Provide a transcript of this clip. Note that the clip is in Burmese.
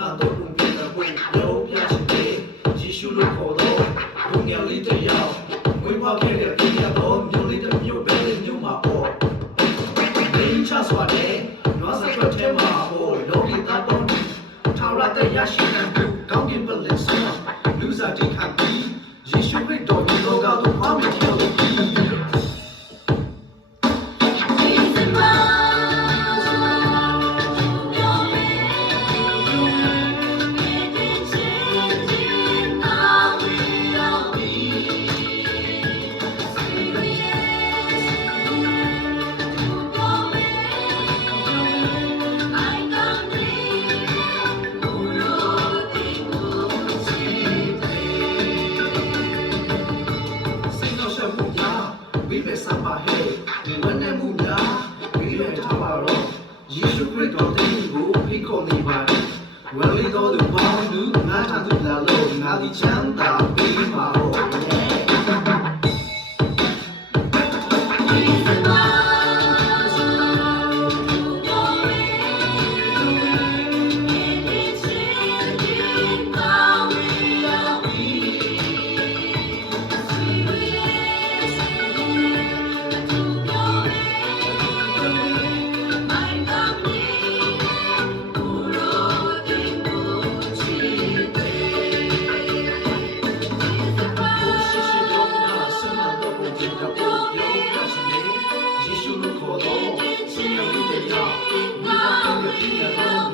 မှာတော့ဘုံပြတဲ့ဘုံရောပြချင်တယ်ယေရှုလို့ခေါ်တော့ဘုံငယ်လေးတယောက်ဝိပါခဲ့တဲ့ပြည်တော်မျိုးလေးတစ်မျိုးပဲမျိုးမှာပေါ့မင်းချစွာတဲ့နွားစက်ထွက်ထဲမှာပေါ့လောကီသားတော့ထာဝရတရားရှိတဲ့ကောင်းကင်ဘက်လက်ဆောင်လူစားတိခတ်ပြီးယေရှုခရစ်တော်ရဲ့လောကတော့မှာမကျော်ဘူးယေရှုခရစ်တော်တည်းကိုဖိတ်ခေါ်နေပါတယ်။ဝယ်လေးတော်သူပေါင်းသူငါထသူလာလို့ငါဒီချမ်းသာပေးပါတော့။ယေရှုလို့ခေါ်တော့ရှင်ရဲ့လူတွေကြောင့်ဝိပါကရဲ့ပြည်တော်